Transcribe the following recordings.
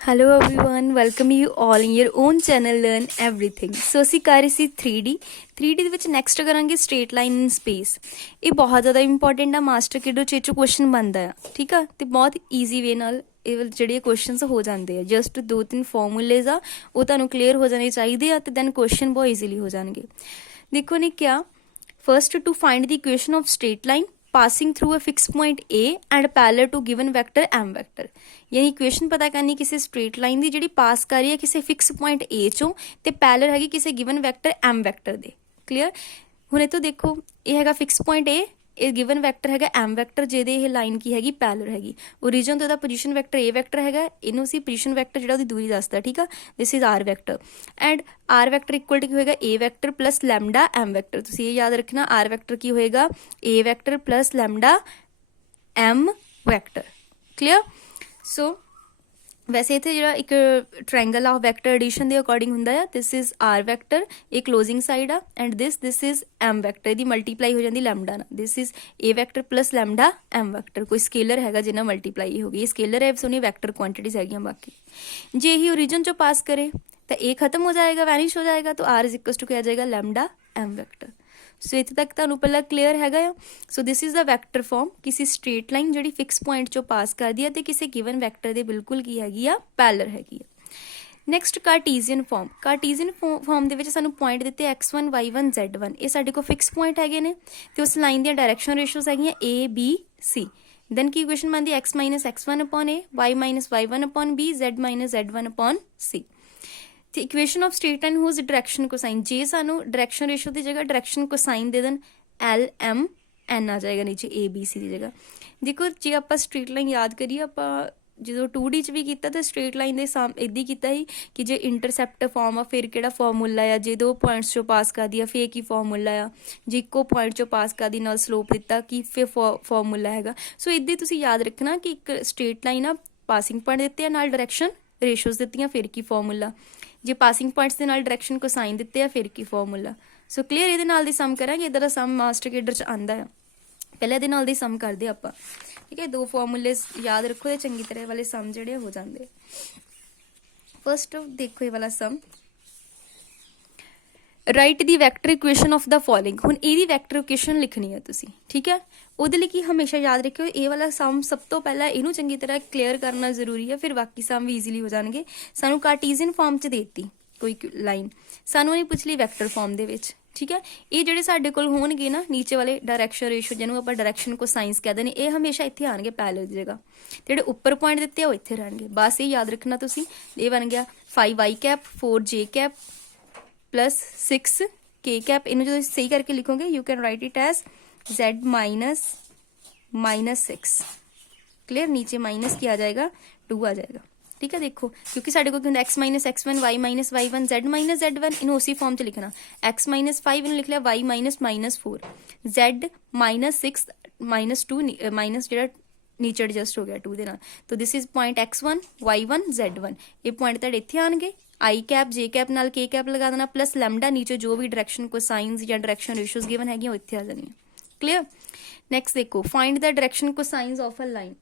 Hello everyone, welcome you all in your own channel Learn Everything। ਸੋ ਅਸੀਂ ਕਰ ਰਹੀ ਸੀ 3D ਦੇ ਵਿੱਚ ਨੈਕਸਟ ਕਰਾਂਗੇ ਸਟ੍ਰੇਟ ਲਾਈਨ ਇਨ ਸਪੇਸ। ਇਹ ਬਹੁਤ ਜ਼ਿਆਦਾ ਇੰਪੋਰਟੈਂਟ ਆ, ਮਾਸਟਰ ਕਿਡੋ ਚੇਚੋ ਕੁਐਸਚਨ ਬਣਦਾ ਆ, ਠੀਕ ਆ। ਤੇ ਬਹੁਤ ਈਜ਼ੀ ਵੇ ਨਾਲ ਇਹ ਜਿਹੜੇ ਕੁਐਸਚਨਸ ਹੋ ਜਾਂਦੇ ਆ। ਜਸਟ 2-3 ਫਾਰਮੂਲੇਜ਼ ਆ, ਉਹ ਤੁਹਾਨੂੰ ਕਲੀਅਰ ਹੋ ਜਾਣੇ ਚਾਹੀਦੇ ਆ ਤੇ ਦੈਨ ਕੁਐਸਚਨ ਬਹੁਤ ਈਜ਼ੀਲੀ ਹੋ ਜਾਣਗੇ। ਦੇਖੋ ਨੇ ਕਿਹਾ, first to find the equation of straight line passing through a fixed point A and parallel to given vector m vector। यानी इक्वेशन पता करनी किसी स्ट्रेट लाइन की जिहड़ी पास कर रही है किसी फिक्स पॉइंट A चों ते पैरेलल हैगी किसी गिवन वैक्टर m वैक्टर दे। क्लीयर? हुणे तो देखो ये हैगा फिक्स पॉइंट A, ਇਹ ਗਿਵਨ ਵੈਕਟਰ ਹੈਗਾ m ਵੈਕਟਰ, ਜਿਹਦੇ ਇਹ ਲਾਈਨ ਕੀ ਹੈਗੀ ਪੈਰਲਲ ਹੈਗੀ। ਓਰੀਜਨ ਤੋਂ ਇਹਦਾ ਪੋਜੀਸ਼ਨ ਵੈਕਟਰ a ਵੈਕਟਰ ਹੈਗਾ, ਇਹਨੂੰ ਅਸੀਂ ਪੋਜੀਸ਼ਨ ਵੈਕਟਰ ਜਿਹੜਾ ਉਹਦੀ ਦੂਰੀ ਦੱਸਦਾ, ਠੀਕ ਆ। This is r vector and r vector equal to ਕੀ ਹੋਏਗਾ a vector plus lambda m vector. ਤੁਸੀਂ ਇਹ ਯਾਦ ਰੱਖਣਾ, r ਵੈਕਟਰ ਕੀ ਹੋਏਗਾ a vector plus lambda m vector. Clear? So ਵੈਸੇ ਇੱਥੇ ਜਿਹੜਾ ਇੱਕ ਟ੍ਰਾਇੰਗਲ ਆਫ ਵੈਕਟਰ ਐਡੀਸ਼ਨ ਦੇ ਅਕੋਰਡਿੰਗ ਹੁੰਦਾ ਆ, ਦਿਸ ਇਜ਼ r ਵੈਕਟਰ, ਇਹ ਕਲੋਜ਼ਿੰਗ ਸਾਈਡ ਆ and this is m vector, ਇਹਦੀ ਮਲਟੀਪਲਾਈ ਹੋ ਜਾਂਦੀ ਲੈਮਡਾ ਨਾਲ। This is a vector plus lambda m vector. ਕੋਈ ਸਕੇਲਰ ਹੈਗਾ ਜਿਹਨਾਂ ਮਲਟੀਪਲਾਈ ਹੋ ਗਈ, ਇਹ ਸਕੇਲਰ ਹੈ, ਸੋਨੀ ਵੈਕਟਰ ਕੁਆਂਟੀਟੀਜ਼ ਹੈਗੀਆਂ। ਬਾਕੀ ਜੇ ਇਹੀ ਓਰੀਜਨ ਚੋਂ ਪਾਸ ਕਰੇ ਤਾਂ ਇਹ ਖਤਮ ਹੋ ਜਾਏਗਾ, ਵੈਨਿਸ਼ ਹੋ ਜਾਏਗਾ, ਤਾਂ r ਇਜ਼ ਇਕੁਅਲ ਟੂ ਕਿਹਾ ਜਾਏਗਾ ਲੈਮਡਾ m ਵੈਕਟਰ। ਸੋ ਇੱਥੇ ਤੱਕ ਤੁਹਾਨੂੰ ਪਹਿਲਾਂ ਕਲੀਅਰ ਹੈਗਾ ਆ। ਸੋ ਦਿਸ ਇਜ਼ ਦਾ ਵੈਕਟਰ ਫਾਰਮ, ਕਿਸੇ ਸਟ੍ਰੇਟ ਲਾਈਨ ਜਿਹੜੀ ਫਿਕਸ ਪੁਆਇੰਟ ਚੋਂ ਪਾਸ ਕਰਦੀ ਹੈ ਤੇ ਕਿਸੇ ਗਿਵਨ ਵੈਕਟਰ ਦੇ ਬਿਲਕੁਲ ਕੀ ਹੈਗੀ ਆ ਪੈਰਲਲ ਹੈਗੀ ਆ। Next cartesian form. Cartesian form ਦੇ ਵਿੱਚ ਸਾਨੂੰ ਪੁਆਇੰਟ ਦਿੱਤੇ x1 y1 z1, ਇਹ ਸਾਡੇ ਕੋਲ ਫਿਕਸ ਪੁਆਇੰਟ ਹੈਗੇ ਨੇ ਤੇ ਉਸ ਲਾਈਨ ਦੀਆਂ ਡਾਇਰੈਕਸ਼ਨ ਰੇਸ਼ੀਓਜ਼ ਹੈਗੀਆਂ a b c। ਦੈਨ ਕੀ ਇਕੁਏਸ਼ਨ ਬਣਦੀ x minus x1 upon a, y minus y1 upon b, z minus z1 upon c। ਤੇ equation of straight line whose direction cosine, ਜੇ ਸਾਨੂੰ ਡਾਇਰੈਕਸ਼ਨ ਰੇਸ਼ੋ ਦੀ ਜਗ੍ਹਾ direction cosine ਦੇ ਦੇਣ l m n ਆ ਜਾਏਗਾ ਨੀਚੇ a b c ਦੀ ਜਗ੍ਹਾ। ਦੇਖੋ ਜੇ ਆਪਾਂ ਸਟ੍ਰੇਟ ਲਾਈਨ ਯਾਦ ਕਰੀਏ, ਆਪਾਂ ਜਦੋਂ 2D 'ਚ ਵੀ ਕੀਤਾ ਤਾਂ ਸਟ੍ਰੇਟ ਲਾਈਨ ਦੇ ਇੱਦਾਂ ਕੀਤਾ ਸੀ ਕਿ ਜੇ ਇੰਟਰਸੈਪਟ ਫਾਰਮ ਆ ਫਿਰ ਕਿਹੜਾ ਫਾਰਮੂਲਾ ਆ, ਜੇ 2 ਪੁਆਇੰਟਸ 'ਚੋਂ ਪਾਸ ਕਰਦੀ ਆ ਫਿਰ ਕੀ ਫਾਰਮੂਲਾ ਆ, ਜੇ ਇੱਕੋ ਪੁਆਇੰਟ 'ਚੋਂ ਪਾਸ ਕਰਦੀ ਨਾਲ ਸਲੋਪ ਦਿੱਤਾ ਕੀ ਫਿਰ ਫਾਰਮੂਲਾ ਹੈਗਾ। ਸੋ ਇੱਦਾਂ ਤੁਸੀਂ ਯਾਦ ਰੱਖਣਾ ਕਿ ਇੱਕ ਸਟ੍ਰੇਟ ਲਾਈਨ ਆ, ਪਾਸਿੰਗ ਪੁਆਇੰਟ ਦਿੱਤੇ ਆ, ਨਾਲ ਡਾਇਰੈਕਸ਼ਨ ਰੇਸ਼ੋਜ਼ ਦਿੱਤੀਆਂ, ਫਿਰ ਕੀ ਫਾਰਮੂਲਾ। ਜੇ ਪਾਸਿੰਗ ਪੁਆਇੰਟਸ ਦੇ ਨਾਲ ਡਾਇਰੈਕਸ਼ਨ ਕੋਸਾਈਨ ਦਿੱਤੇ ਆ ਫਿਰ ਕੀ ਫਾਰਮੂਲਾ। ਸੋ ਕਲੀਅਰ? ਇਹਦੇ ਨਾਲ ਦੀ ਸਮ ਕਰਾਂਗੇ, ਇੱਦਾਂ ਦਾ ਸਮ ਮਾਸਟਰ ਕੇਡਰ 'ਚ ਆਉਂਦਾ ਆ। ਪਹਿਲਾਂ ਇਹਦੇ ਨਾਲ ਦੀ ਸਮ ਕਰਦੇ ਆਪਾਂ, ਠੀਕ ਹੈ। 2 ਫਾਰਮੂਲੇਸ ਯਾਦ ਰੱਖੋ ਤੇ ਚੰਗੀ ਤਰ੍ਹਾਂ ਵਾਲੇ ਸਮ ਜਿਹੜੇ ਹੋ ਜਾਂਦੇ। ਫਸਟ ਦੇਖੋ ਇਹ ਵਾਲਾ ਸਮ, right the vector equation of the following. ਹੁਣ ਇਹਦੀ ਵੈਕਟਰ ਇਕੁਏਸ਼ਨ ਲਿਖਣੀ ਹੈ ਤੁਸੀਂ, ਠੀਕ ਹੈ। ਉਹਦੇ ਲਈ ਕੀ ਹਮੇਸ਼ਾ ਯਾਦ ਰੱਖਿਓ, ਇਹ ਵਾਲਾ ਸਮ ਸਭ ਤੋਂ ਪਹਿਲਾਂ ਇਹਨੂੰ ਚੰਗੀ ਤਰ੍ਹਾਂ ਕਲੀਅਰ ਕਰਨਾ ਜ਼ਰੂਰੀ ਹੈ, ਫਿਰ ਬਾਕੀ ਸਮ ਵੀ ਈਜ਼ੀਲੀ ਹੋ ਜਾਣਗੇ। ਸਾਨੂੰ ਕਾਰਟੀਜ਼ੀਅਨ ਫਾਰਮ 'ਚ ਦੇਤੀ ਕੋਈ ਲਾਈਨ, ਸਾਨੂੰ ਇਹ ਪੁੱਛ ਲਈ ਵੈਕਟਰ ਫਾਰਮ ਦੇ ਵਿੱਚ, ਠੀਕ ਹੈ। ਇਹ ਜਿਹੜੇ ਸਾਡੇ ਕੋਲ ਹੋਣਗੇ ਨਾ ਨੀਚੇ ਵਾਲੇ ਡਾਇਰੈਕਸ਼ਨ ਰੇਸ਼ੋ, ਜਿਹਨੂੰ ਆਪਾਂ ਡਾਇਰੈਕਸ਼ਨ ਕੋਸਾਈਨਸ ਕਹਿੰਦੇ ਨੇ, ਇਹ ਹਮੇਸ਼ਾ ਇੱਥੇ ਆਣਗੇ ਪੈਰਲਲ ਦੀ ਜਗ੍ਹਾ। ਜਿਹੜੇ ਉੱਪਰ ਪੁਆਇੰਟ ਦਿੱਤੇ ਆ ਉਹ ਇੱਥੇ ਰਹਿਣਗੇ, ਬਸ ਇਹ ਯਾਦ ਰੱਖਣਾ ਤੁਸੀਂ। ਇਹ ਬਣ ਗਿਆ 5i cap 4j cap plus 6k cap. ਇਹਨੂੰ ਜਦੋਂ ਸਹੀ ਕਰਕੇ ਲਿਖੋਗੇ you can write it as z minus 6। Clear? ਨੀਚੇ ਮਾਈਨਸ ਕੀ ਆ ਜਾਏਗਾ 2 ਆ ਜਾਏਗਾ, ਠੀਕ ਹੈ। ਦੇਖੋ ਕਿਉਂਕਿ ਸਾਡੇ ਕੋਲ ਹੁੰਦਾ x minus x1 y minus y1 z minus z1, ਇਹਨੂੰ ਉਸੇ ਫਾਰਮ 'ਚ ਲਿਖਣਾ। x ਮਾਈਨਸ 5 ਇਹਨੂੰ ਲਿਖ ਲਿਆ y minus 4, z minus 6 minus 2, minus ਜਿਹੜਾ ਨੀਚੇ ਐਡਜਸਟ ਹੋ ਗਿਆ 2 ਦੇ ਨਾਲ। ਤਾਂ this is point x1 y1 z1। ਇਹ ਪੁਆਇੰਟ ਤੁਹਾਡੇ ਇੱਥੇ ਆਣਗੇ, आई कैप जे कैप नाल के कैप लगा देना प्लस लैमडा नीचे जो भी डायरेक्शन कोसाइंस या डायरेक्शन रेशियोज गिवन हैगी इत्थे आ जानी। क्लीयर? नेक्स्ट देखो, find the direction cosines of a line.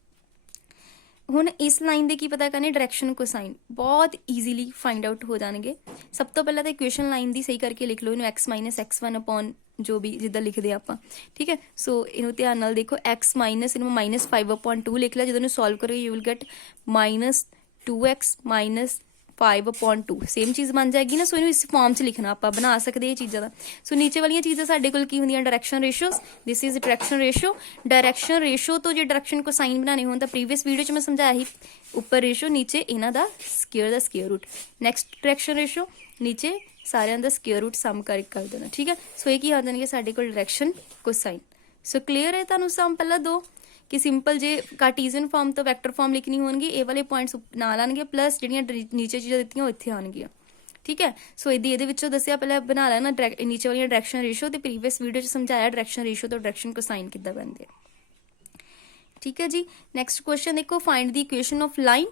ਹੁਣ ਇਸ ਲਾਈਨ ਦੇ ਕੀ ਪਤਾ ਕਰਨੇ, ਡਾਇਰੈਕਸ਼ਨ ਕੋਸਾਈਨ ਬਹੁਤ ਈਜ਼ੀਲੀ ਫਾਈਂਡ ਆਊਟ ਹੋ ਜਾਣਗੇ। ਸਭ ਤੋਂ ਪਹਿਲਾਂ ਤਾਂ ਇਕੁਏਸ਼ਨ ਲਾਈਨ ਦੀ ਸਹੀ ਕਰਕੇ ਲਿਖ ਲਓ ਇਹਨੂੰ, x ਮਾਈਨਸ x1 ਅਪੋਨ ਜੋ ਵੀ ਜਿੱਦਾਂ ਲਿਖਦੇ ਆਪਾਂ, ਠੀਕ ਹੈ। ਸੋ ਇਹਨੂੰ ਧਿਆਨ ਨਾਲ ਦੇਖੋ, x ਮਾਈਨਸ ਇਹਨੂੰ ਮਾਈਨਸ 5 ਅਪੋਨ 2 ਲਿਖ ਲਿਆ। ਜਦੋਂ ਇਹਨੂੰ ਸੋਲਵ ਕਰੋਗੇ you will get minus 2x minus 5 upon 2, same ਚੀਜ਼ ਬਣ ਜਾਏਗੀ ਨਾ। ਸੋ ਇਹਨੂੰ ਇਸ ਫਾਰਮ 'ਚ ਲਿਖਣਾ, ਆਪਾਂ ਬਣਾ ਸਕਦੇ ਇਹ ਚੀਜ਼ਾਂ ਦਾ। ਸੋ ਨੀਚੇ ਵਾਲੀਆਂ ਚੀਜ਼ਾਂ ਸਾਡੇ ਕੋਲ ਕੀ ਹੁੰਦੀਆਂ, direction ratios. This is direction ratio. Direction ratio ਤੋਂ ਜੇ ਡਾਇਰੈਕਸ਼ਨ ਕੋਸਾਈਨ ਬਣਾਉਣੇ ਹੋਣ ਤਾਂ ਪ੍ਰੀਵੀਅਸ ਵੀਡੀਓ 'ਚ ਮੈਂ ਸਮਝਾਇਆ ਸੀ, ਉੱਪਰ ਰੇਸ਼ੀਓ ਨੀਚੇ ਇਹਨਾਂ ਦਾ square root. Next direction ratio ਨੀਚੇ ਸਾਰਿਆਂ ਦਾ ਸਕੁਅਰ ਰੂਟ ਸਮ ਕਰ ਦੇਣਾ, ਠੀਕ ਹੈ। ਸੋ ਇਹ ਕੀ ਆ ਜਾਣਗੇ ਸਾਡੇ ਕੋਲ ਡਾਇਰੈਕਸ਼ਨ ਕੋਸਾਈਨ। ਸੋ ਕਲੀਅਰ ਹੈ ਤੁਹਾਨੂੰ ਸਮ ਪਹਿਲਾਂ 2 ਕਿ ਸਿੰਪਲ ਜੇ ਕਾਰਟੀਜ਼ੀਅਨ ਫਾਰਮ ਤੋਂ ਵੈਕਟਰ ਫਾਰਮ ਲਿਖਣੀ ਹੋਣਗੀ, ਇਹ ਵਾਲੇ ਪੁਆਇੰਟਸ ਨਾਲ ਆਣਗੇ ਪਲਸ ਜਿਹੜੀਆਂ ਨੀਚੇ ਚੀਜ਼ਾਂ ਦਿੱਤੀਆਂ ਉਹ ਇੱਥੇ ਆਣਗੀਆਂ, ਠੀਕ ਹੈ। ਸੋ ਇਹਦੇ ਵਿੱਚੋਂ ਦੱਸਿਆ ਪਹਿਲਾਂ ਬਣਾ ਲੈਣਾ ਨੀਚੇ ਵਾਲੀਆਂ ਡਾਇਰੈਕਸ਼ਨ ਰੇਸ਼ੀਓ, ਤੇ ਪ੍ਰੀਵੀਅਸ ਵੀਡੀਓ 'ਚ ਸਮਝਾਇਆ ਡਾਇਰੈਕਸ਼ਨ ਰੇਸ਼ੀਓ ਤੋਂ ਡਾਇਰੈਕਸ਼ਨ ਕੋਸਾਈਨ ਕਿੱਦਾਂ ਬਣਦੇ, ਠੀਕ ਹੈ ਜੀ। ਨੈਕਸਟ ਕੁਐਸਚਨ ਦੇਖੋ, find the equation of line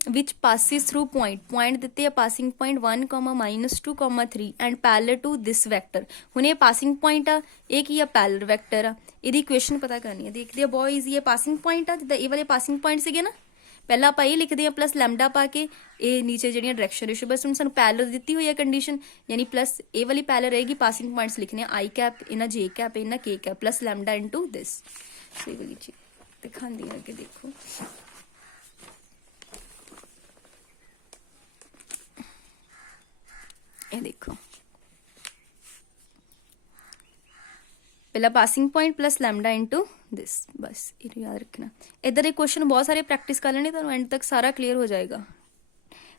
which passes through point ਦਿੱਤੇ ਆ passing point 1, -2, 3 and parallel to this vector। ਹੁਣ ਇਹ passing point ਆ, ਇਹ ਕੀ ਆ parallel vector ਆ। ਇਹਦੀ ਇਕੁਏਸ਼ਨ ਪਤਾ ਕਰਨੀ ਹੈ, ਦੇਖਦੇ ਆ ਬਹੁਤ ਈਜ਼ੀ ਹੈ। passing point ਆ, ਜਿੱਦਾਂ ਇਹ ਵਾਲੇ passing point ਸੀਗੇ ਨਾ, ਪਹਿਲਾਂ ਆਪਾਂ ਇਹ ਲਿਖਦੇ ਹਾਂ ਪਲੱਸ ਲੈਮਡਾ ਪਾ ਕੇ, ਇਹ ਨੀਚੇ ਜਿਹੜੀਆਂ ਡਾਇਰੈਕਸ਼ਨ ਰੇਸ਼ੋ, ਬਸ ਹੁਣ ਸਾਨੂੰ ਪੈਰਲਰ ਦਿੱਤੀ ਹੋਈ ਹੈ ਕੰਡੀਸ਼ਨ, ਯਾਨੀ ਪਲੱਸ ਇਹ ਵਾਲੀ ਪੈਰਲਰ ਰਹੇਗੀ, ਪਾਸਿੰਗ ਪੁਆਇੰਟਸ ਲਿਖਣੇ ਆ ਆਈ ਕੈਪ, ਇਹਨਾਂ ਜੇ ਕੈਪ, ਇਹਨਾਂ K cap, plus lambda into this. So ਇਹ ਵਾਲੀ ਚੀਜ਼ ਦਿਖਾਉਂਦੀ ਹਾਂ, ਅੱਗੇ ਦੇਖੋ ਇਹ ਦੇਖੋ, ਪਹਿला passing point plus lambda into this, बस ये याद रखना। इधर एक क्वेश्चन बहुत सारे प्रैक्टिस कर लेने, तो एंड तक सारा क्लियर हो जाएगा।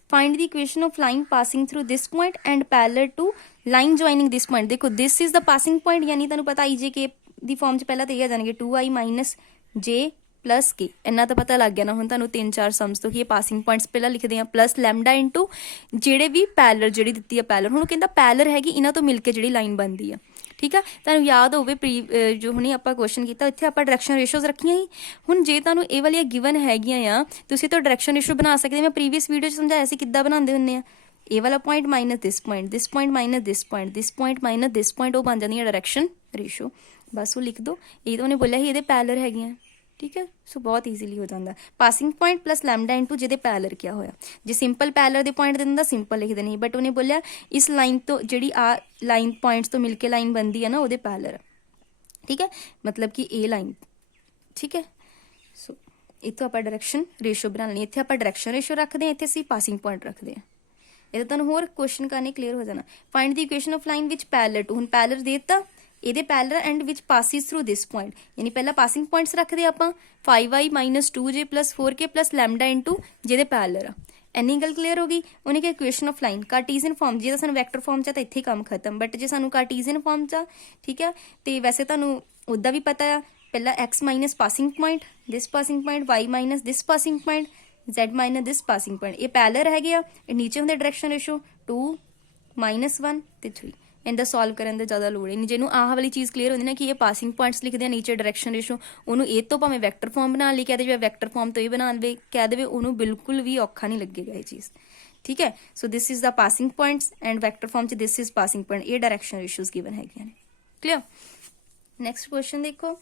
Find the equation of line passing through this point and parallel to line joining this point. देखो this is the passing point, यानी तुहानू पता आई जे के दी फॉर्म च पहला तो ये आ जाएंगे 2i माइनस जे प्लस के, इन्ना तो पता लग गया ना हुण तुहानू 3-4 सम्स तो कि पासिंग पॉइंट्स पहला लिखते हैं, प्लस लैमडा इनटू जेड़े भी पैरेलल जिहड़ी दित्ती है पैरेलल, हुण कहंदा पैरेलल हैगी इन्हां तो मिल के जिहड़ी लाइन बनदी है। ठीक है, तुहानू याद होवे जो हुणे आपां क्वेश्चन कीता इत्थे आपां डायरैक्शन रेशोज रखियां ही। हुण जे तुहानू इह वालियां गिवन हैगियां आ, तुसीं तो डायरैक्शन रेशो बना सकदे। मैं प्रीवियस वीडियो च समझाया सी किद्दां बनांदे हुंदे आ, ए वाला point minus this point, this point minus this point, this point minus this point, वो बन जांदी है डायरैक्शन रेशो। बस वो लिख दो, ये तो उन्हें बोलिया ही इहदे पैरेलल हैगियां। ठीक है, सो बहुत ईजीली हो जाता। Passing point plus lambda into जिहदे पैरेलल क्या होया, जे सिंपल पैरेलल दे पॉइंट दे दिंदा सिंपल लिख देनी, बट उन्हें बोलिया इस लाइन तो जिहड़ी आ लाइन पॉइंट्स तो मिलके लाइन बनती है ना, उहदे पैरेलल। ठीक है, मतलब कि ए लाइन। ठीक है, सो इत्थों आपां डायरैक्शन रेशो बना लैनी, इत्थे आपां डायरैक्शन रेशो रखते हैं, इत्थे असीं पासिंग पॉइंट रखते हैं। ये तुहानू होर क्वेश्चन करने क्लीयर हो जाना। Find the equation of line which parallel to, हुण पैरेलल दे दित्ता, ਇਹਦੇ parallel and which passes through this point, यानी पहला पासिंग पॉइंट्स रखते आपां 5i minus 2j plus 4k plus lambda into ਜਿਹਦੇ पैरेलल आ। ਇੰਨੀ ਗੱਲ क्लीयर हो गई। ਉਹਨੇ ਕਿਹਾ equation of line Cartesian form, ਜੇ ਤਾਂ ਸਾਨੂੰ ਵੈਕਟਰ ਫਾਰਮ ਚ ਤਾਂ ਇੱਥੇ ਹੀ ਕੰਮ ਖਤਮ, ਬਟ ਜੇ ਸਾਨੂੰ ਕਾਰਟੀਜ਼ੀਅਨ ਫਾਰਮ ਚ, ਠੀਕ ਹੈ, ਤੇ ਵੈਸੇ ਤੁਹਾਨੂੰ ਉੱਦਾਂ ਵੀ ਪਤਾ ਆ, ਪਹਿਲਾਂ x ਮਾਈਨਸ ਪਾਸਿੰਗ ਪੁਆਇੰਟ, ਦਿਸ ਪਾਸਿੰਗ ਪੁਆਇੰਟ, y ਮਾਈਨਸ ਦਿਸ ਪਾਸਿੰਗ ਪੁਆਇੰਟ, z ਮਾਈਨਸ ਦਿਸ ਪਾਸਿੰਗ ਪੁਆਇੰਟ, ਇਹ ਪੈरेलल ਹੈਗੇ ਆ। ਇਹ ਨੀਚੇ ਹੁੰਦੇ ਡਾਇਰੈਕਸ਼ਨ ਰੇਸ਼ੋ 2 -1 ਤੇ 3। ਇਹਦਾ ਸੋਲਵ ਕਰਨ ਦੀ ਜ਼ਿਆਦਾ ਲੋੜ ਨਹੀਂ, ਜਿਹਨੂੰ ਆਹ ਵਾਲੀ ਚੀਜ਼ ਕਲੀਅਰ ਹੁੰਦੀ ਨਾ ਕਿ ਇਹ ਪਾਸਿੰਗ ਪੁਆਇੰਟਸ ਲਿਖਦੇ ਆ, ਨੀਚੇ ਡਾਇਰੈਕਸ਼ਨ ਰੇਸ਼ੋ, ਉਹਨੂੰ ਇਹ ਤੋਂ ਭਾਵੇਂ ਵੈਕਟਰ ਫਾਰਮ ਬਣਾਉਣ ਲਈ ਕਹਿ ਦੇ, ਜਾਂ ਵੈਕਟਰ ਫਾਰਮ ਤੋਂ ਇਹ ਬਣਾਉਣ ਲਈ ਕਹਿ ਦੇਵੇ, ਉਹਨੂੰ ਬਿਲਕੁਲ ਵੀ ਔਖਾ ਨਹੀਂ ਲੱਗੇਗਾ ਇਹ ਚੀਜ਼। ਠੀਕ ਹੈ, so this is the passing points and vector form ਚ ਦਿਸ ਇਜ਼ ਪਾਸਿੰਗ ਪੁਆਇੰਟ, ਇਹ ਡਾਇਰੈਕਸ਼ਨ ਰੇਸ਼ੋਜ਼ ਗਿਵਨ ਹੈਗੀਆਂ ਨੇ। ਕਲੀਅਰ। ਨੈਕਸਟ ਕੁਐਸਚਨ ਦੇਖੋ,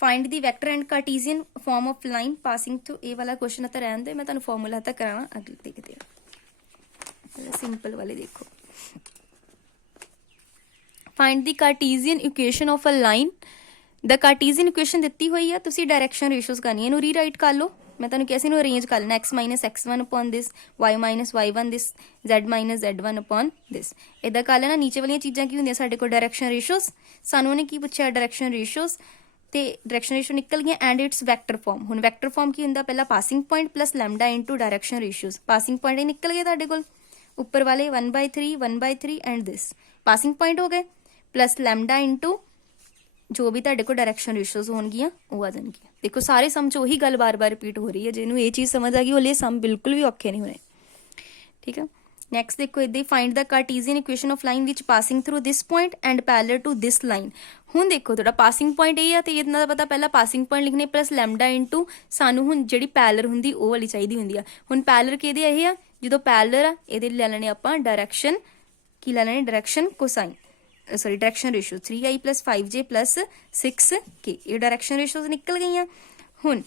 find the vector and Cartesian form of line passing through, ये वाला क्वेश्चन तो रहने दे, मैं तुहानू फॉर्मूला तक कराना, अगले देखते हैं। सिंपल वाले देखो, find the Cartesian equation of a line, the Cartesian equation दिती हुई है, तुसी डायरैक्शन रेशोज करनी है, इनू रीराइट कर लो। मैं तुहानू कैसे इनू अरेंज कर लेना, x minus x1 upon this, y minus y1 this, z minus z1 upon this, इदा कर लेना। नीचे वाली चीज़ां की होंदियां साडे कोल डायरैक्शन रेशोज, सानू उन्हें की पूछा डायरैक्शन रेशोज, ਤੇ डायरैक्शन रेशो निकल गई एंड इट्स वैक्टर फॉर्म। हुण वैक्टर फॉर्म की हुंदा, पहला passing point plus lambda into direction ratios, passing point ही निकल गए तुहाडे कोल ऊपर वाले 1/3 एंड दिस पासिंग पॉइंट हो गए, प्लस लैमडा इनटू जो भी तुहाडे कोल डायरैक्शन रेशियोज होणगियां वो आ जाणगियां। देखो सारे सम च उही गल बार बार रिपीट हो रही है, जिन्होंने ये चीज़ समझ आ गई ओले सम बिल्कुल भी औखे नहीं होने। ठीक है, नैक्सट देखो इदां find the Cartesian equation of line which passing through this point and parallel to this line. हुण देखो थोड़ा पासिंग पॉइंट ये है, तो इतना पता पहला पासिंग पॉइंट लिखने प्लस लैमडा इनटू सानू हुण जिहड़ी पैरेलल हुंदी वो वाली चाहिदी हुंदी आ। हुण पैरेलल किहदे आ, ये आ जदों पैरेलल आ, इहदे ले लैणे आपां डायरैक्शन की ले लैणे, direction cosine, sorry direction ratio 3i plus 5j plus 6k, ये डायरैक्शन रेशोज निकल गई। हुण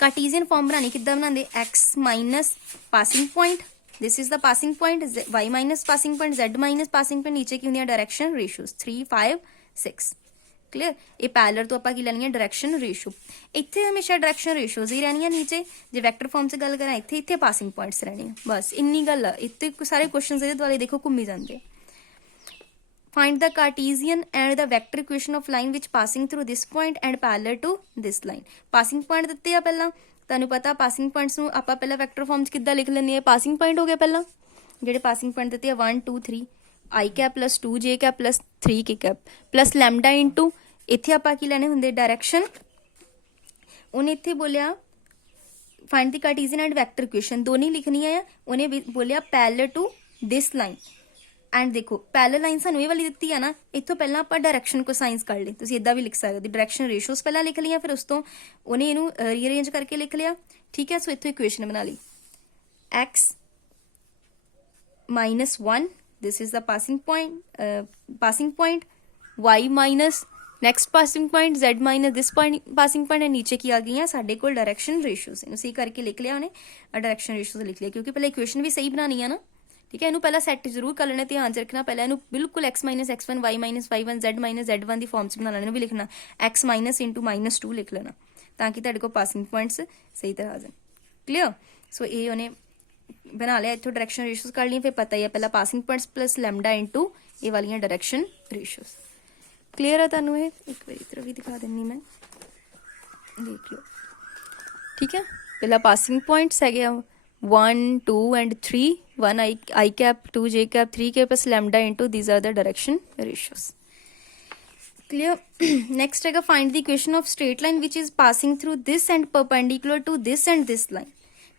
कार्टीजियन फॉर्म बनानी किद्दां बनांदे, x minus passing point, this is the passing point, y minus passing point, z minus passing point, नीचे की होंदी direction ratios 3 5 6। Clear, ये पैरेलल तो आपां की लैनी है डायरैक्शन रेशो, इत्थे हमेशा डायरैक्शन रेशोज ही रहनी है। नीचे जे वैक्टर फॉर्म से गल करा, इत्थे इत्थे पासिंग पॉइंट्स रहने, बस इन्नी गल आ। इत्थे सारे क्वेश्चन इहदे दुआले देखो घूमी जांदे। Find the Cartesian and the vector equation of line which passing through this point and parallel to this line. Passing point दिते आ पहला, तुहानू पता पासिंग पॉइंट्स नू आपां पहला वैक्टर फॉर्म च किद्दां लिख लैंदे आ, पासिंग पॉइंट हो गया पहला, जिहड़े पासिंग पॉइंट दिते आ 1 2 3 I cap plus 2j cap plus 3k cap plus lambda into इत्थे आपां की लैणे हुंदे डायरैक्शन। उन्हें इत्थे बोलिया find the Cartesian and vector equation, दोनों लिखनी है। उन्हें बोलिया parallel to this line, and देखो पैरेलल लाइन सानू ये वाली दित्ती है ना, इत्थों पहला आपां डायरैक्शन को साइंस कर ले, तुसीं इदां भी लिख सकदे, डायरैक्शन रेशोज पहला लिख लिया, फिर उस तो उन्हें इनू रीअरेंज करके लिख लिया। ठीक है, सो इत्थों इक्वेशन बना ली, x minus 1, this is the passing point, y minus next passing point z minus this passing point ਹੈ ਨੀਚੇ ਕੀ ਆ ਗਈਆਂ ਸਾਡੇ ਕੋਲ ਡਾਇਰੈਕਸ਼ਨ ਰੇਸ਼ੀਓਜ਼ ਇਹਨੂੰ ਸਹੀ ਕਰਕੇ ਲਿਖ ਲਿਆ ਉਹਨੇ ਡਾਇਰੈਕਸ਼ਨ ਰੇਸ਼ੀਓਜ਼ ਲਿਖ ਲਿਆ ਕਿਉਂਕਿ ਪਹਿਲਾਂ ਇਕੁਏਸ਼ਨ ਵੀ ਸਹੀ ਬਣਾਉਣੀ ਆ ਨਾ ਠੀਕ ਹੈ ਇਹਨੂੰ ਪਹਿਲਾਂ ਸੈੱਟ ਜ਼ਰੂਰ ਕਰ ਲੈਣਾ ਧਿਆਨ ਚ ਰੱਖਣਾ ਪਹਿਲਾਂ ਇਹਨੂੰ ਬਿਲਕੁਲ x minus x1 y minus y1 z minus z1 ਦੀ ਫਾਰਮ ਚ ਬਣਾ ਲੈਣਾ ਇਹਨੂੰ ਵੀ ਲਿਖਣਾ x ਮਾਈਨਸ ਇੰਟੂ ਮਾਈਨਸ 2 ਲਿਖ ਲੈਣਾ ਤਾਂ ਕਿ ਤੁਹਾਡੇ ਕੋਲ ਪਾਸਿੰਗ ਪੁਆਇੰਟਸ ਸਹੀ ਤਰ੍ਹਾਂ ਆ ਜਾਣ ਕਲੀਅਰ ਸੋ ਇਹ ਉਹਨੇ ਬਣਾ ਲਿਆ ਇੱਥੋਂ ਡਾਇਰੈਕਸ਼ਨ ਰੇਸ਼ੀਓਜ਼ ਕਰ ਲਈ ਫਿਰ ਪਤਾ ਹੀ ਹੈ ਪਹਿਲਾਂ passing points plus lambda into ਇਹ ਵਾਲੀਆਂ ਡਾਇਰੈਕਸ਼ਨ ਰੇਸ਼ੀਓਜ਼ ਕਲੀਅਰ ਹੈ ਤੁਹਾਨੂੰ ਇਹ ਇੱਕ ਵਾਰੀ ਇਧਰ ਵੀ ਦਿਖਾ ਦਿੰਨੀ ਮੈਂ ਦੇਖ ਲਓ ਠੀਕ ਹੈ ਪਹਿਲਾਂ ਪਾਸਿੰਗ ਪੁਆਇੰਟਸ ਹੈਗੇ ਆ 1 2 and 3 1 I cap 2 j cap 3 k plus lambda into these are the direction ratios clear next है find the equation of straight line which is passing through this and perpendicular to this and this line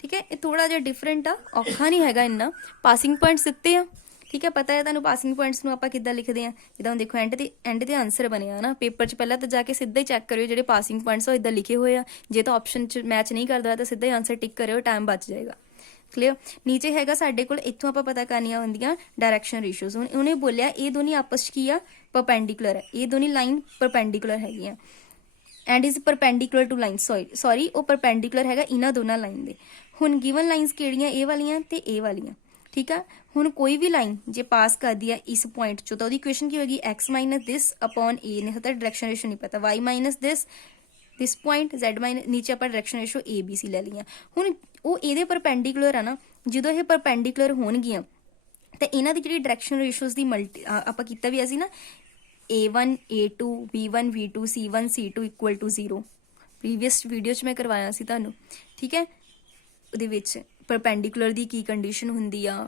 ठीक है ये थोड़ा जिहा different आ औखा नहीं हैगा इन्ना पासिंग पॉइंट्स दिते आ ठीक है पता है तुहानू पासिंग पॉइंट्स नू आपां किद्दां लिखदे आ जिद्दां देखो एंड दे आंसर बनिया ना पेपर च पहला तो जाके सीधा ही चैक करियो जिहड़े पासिंग पॉइंट्स हो इदां लिखे हुए आ जे तो ऑप्शन च मैच नहीं करदा तो सीधा ही आंसर टिक करियो टाइम बच जाएगा क्लीयर नीचे हैगा साडे कोल इत्थों आपां पता करनियां हुंदियां डायरैक्शन रेशियोज हुण उहने बोलिया ये दोनों आपस च की आ परपेंडिकुलर है ये दोनों लाइन परपेंडिकुलर हैगियां and is perpendicular to line sorry वो परपेंडिकुलर हैगा इन्हां दोनों लाइन दे हुण गिवन लाइनस किहड़ियां ए वालियां ते ए वालियां ठीक है हुण कोई भी लाइन जे पास कर दी है इस पॉइंट चो तो ओहदी इक्वेशन की होगी x minus this upon A नहीं पता डायरेक्शन रेशियो नहीं पता y minus this point z minus नीचे आप direction ratio A B C ले लिया हुण वो ਇਹਦੇ परपेंडिकुलर है ना ਜਦੋਂ ਇਹ परपेंडिकुलर ਹੋਣਗੀਆਂ ਤੇ ਇਹਨਾਂ ਦੀ ਜਿਹੜੀ डायरेक्शन रेशियोज ਦੀ ਮਲਟੀ ਆਪਾਂ ਕੀਤਾ ਵੀ ਅਸੀਂ ਨਾ a1 a2 b1 v2 c1 c2 equal to 0 previous video 'ਚ ਮੈਂ ਕਰਵਾਇਆ ਸੀ ਤੁਹਾਨੂੰ ਠੀਕ ਹੈ ਉਹਦੇ ਵਿੱਚ परपेंडिकुलर ਦੀ ਕੀ ਕੰਡੀਸ਼ਨ ਹੁੰਦੀ ਆ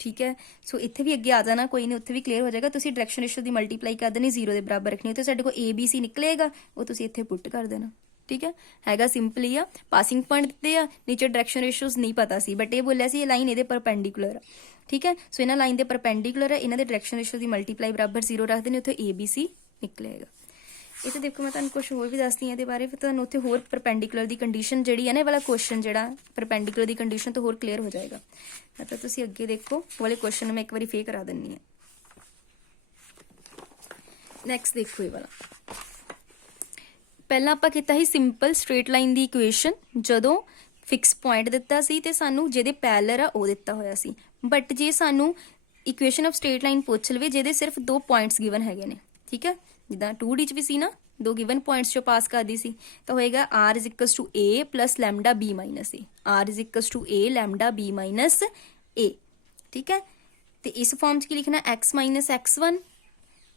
ठीक है सो इत्थे भी अगे आ जाना कोई नहीं उत्थे भी क्लीयर हो जाएगा तुसी डायरेक्शन रेशियो दी मल्टीप्लाई कर देनी 0 दे बराबर रखनी तो साडे को ए बी सी निकलेगा वो तुसी इत्थे पुट कर देना ठीक है हैगा सिंपल ही आ पासिंग पॉइंट दिते आ नीचे डायरेक्शन रेशियोज नहीं पता सी बट ये बोलिया सी ये लाइन इहदे परपेंडिकुलर है ठीक है सो इन्हां लाइन दे परपेंडिकुलर है इन्हां दे डायरेक्शन रेशियो दी मल्टीप्लाई बराबर 0 रख देनी उत्थे ए बी सी निकलेगा ये तो देखो मैं तुहानू कुछ होर भी दसदी हां इहदे बारे फिर तुहानू उत्थे होर परपेंडिकुलर दी कंडीशन जिहड़ी है ना वाला क्वेश्चन जिहड़ा परपेंडिकुलर दी कंडीशन तो होर क्लीयर हो जाएगा तो तुसी अगे देखो वाले क्वेश्चन मैं एक बारी फेर करा दिन्नी हां नैक्सट देखो ये वाला पहला आपां कीता ही सिंपल स्ट्रेट लाइन दी इक्वेशन जदों फिक्स पॉइंट दिता सी ते सानू जिहदे पैरेलल आ ओ दिता होया सी बट जे सानू इक्वेशन ऑफ स्ट्रेट लाइन पुछ लवे जिहदे सिर्फ 2 पॉइंट्स गिवन हैगे ने ठीक है जिदा 2D च भी सी ना 2 गिवन पॉइंट्स जो पास कर दी सी तो होएगा r is equals to a plus lambda b minus a r is equals to a lambda b minus a ठीक है तो इस फॉर्म च की लिखना x minus x1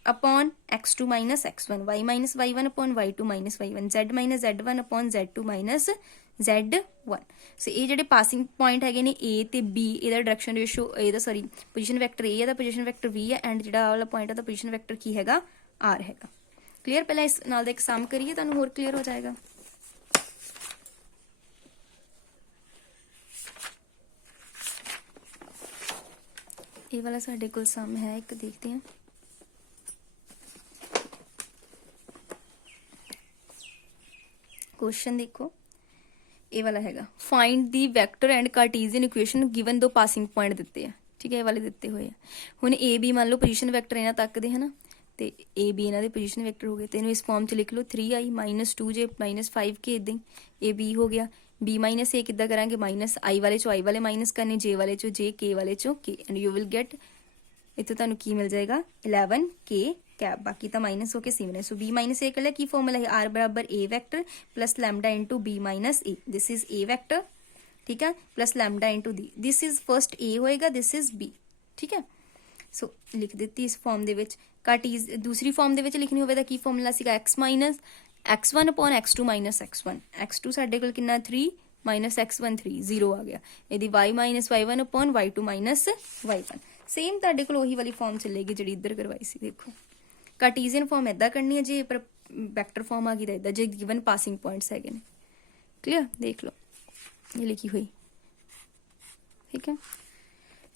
upon x2 minus x1 y minus y1 upon y2 minus y1 z minus z1 upon z2 minus z1 सो ये ਜਿਹੜੇ passing point ਹੈਗੇ ਨੇ a ਤੇ b ਇਹਦਾ ਡਾਇਰੈਕਸ਼ਨ ਰੇਸ਼ੀਓ ਇਹਦਾ ਸੌਰੀ ਪੋਜੀਸ਼ਨ ਵੈਕਟਰ a ਹੈ ਦਾ position vector v ਹੈ and ਜਿਹੜਾ ਵਾਲਾ ਪੁਆਇੰਟ ਹੈ ਦਾ ਪੋਜੀਸ਼ਨ ਵੈਕਟਰ ਕੀ ਹੈਗਾ r ਹੈਗਾ क्लियर पहले इस नाल दा एक सम करिए तुहानू होर क्लियर हो जाएगा ये वाला साडे कोल सम है एक देखते हैं क्वेश्चन देखो ये वाला हैगा find the vector and Cartesian equation given दो पासिंग पॉइंट दिते हैं ठीक है ये वाले दिते हुए हैं हुण ए बी मान लो पोजीशन वेक्टर इन्हां तक दे है ना तो ए बी इन्हों के पोजिशन वैक्टर हो गए तो इन्हें इस फॉर्म च लिख लो 3i minus 2j minus 5k इदा ए बी हो गया b माइनस ए किदा करांगे माइनस आई वाले चो आई वाले माइनस करने जे वाले चो जे के वाले चो के एंड यू विल गेट इतों तुहानू की मिल जाएगा 11k कैप बाकी तो माइनस होके सेम है सो b माइनस ए कर लिया की फॉर्मूला है r बराबर a vector plus lambda into b minus A this is a vector ठीक है plus lambda into the this is first a होएगा दिस इज b ठीक है सो लिख दी इस फॉर्म दे विच कार्टीज दूसरी फॉर्म दे विच लिखनी होवे दा की फॉर्मूला सीगा x minus x1 upon x2 minus x1 x2 साडे कोल कितना 3 माइनस x1 3 0 आ गया यदि y minus y1 upon y2 minus y1 same तुहाडे कोल ओही वाली फॉर्म चलेगी जिहड़ी इधर करवाई सी देखो कार्टीजियन फॉर्म इदां करनी है जे पर वैक्टर फॉर्म आ गई दा इदां जे गिवन पासिंग पॉइंट्स हैगे ने क्लियर देख लो ये लिखी हुई ठीक है